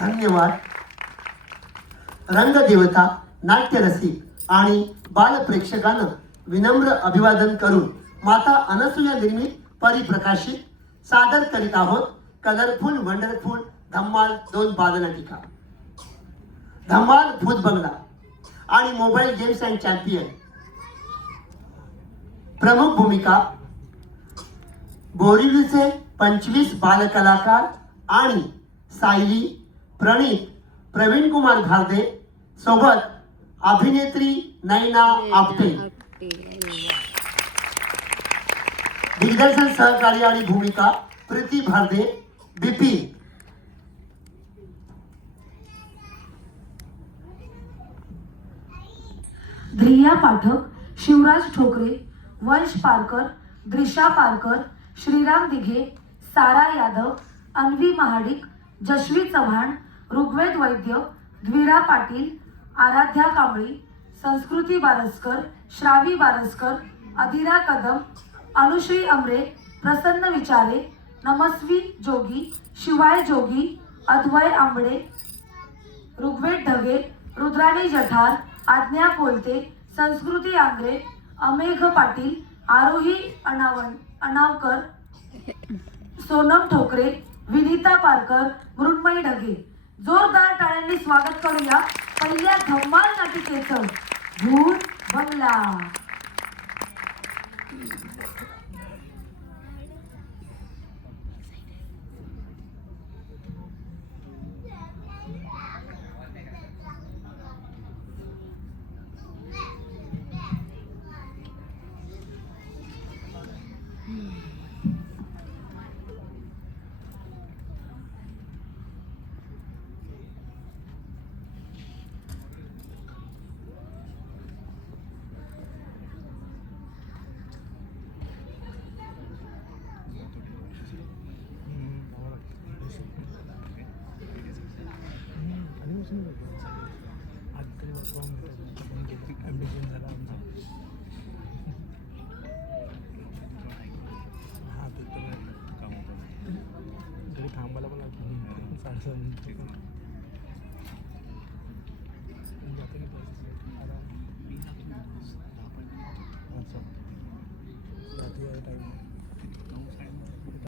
धन्यवाद. रंगदेवता, नाट्यरसिक आणि बालप्रेक्षकांना विनम्र अभिवादन करून माता अनसूया निर्मित परिप्रकाशित सादर करीत आहोत कलरफुल वंडरफुल धम्माल 2 बालनाटिका. धम्माल भूत बंगला आणि मोबाईल गेम्स अँड चॅम्पियन. प्रमुख भूमिका बोरिवलीचे 25 बालकलाकार आणि सायली, प्रणीत, प्रवीण कुमार घारदे सोबत अभिनेत्री नैना आपटे. दिग्दर्शन सहकारी आणि भूमिका प्रीती भारदे, बिपिन. ध्रिया पाठक, शिवराज ठोकरे, वंश पारकर, द्रिशा पारकर, श्रीराम दिघे, सारा यादव, अन्वी महाडिक, जशवी चव्हाण, ऋग्वेद वैद्य, द्विरा पाटील, आराध्या कांबळी, संस्कृती बारसकर, श्रावी बारसकर, अदिरा कदम, अनुश्री अमरे, प्रसन्न विचारे, नमस्वी जोगी, शिवाय जोगी, अद्वय आंबडे, ऋग्वेद ढगे, रुद्राणी जठार, आज्ञा कोलते, संस्कृती आंग्रे, अमेघ पाटील, आरोही अनावकर, सोनम ठोकरे, विनीता पारकर, मृण्मयी ढगे. जोरदार टाळ्यांनी स्वागत करूया पहिल्या धम्माल नाटिकेचं भूत बंगला. थांबायला पण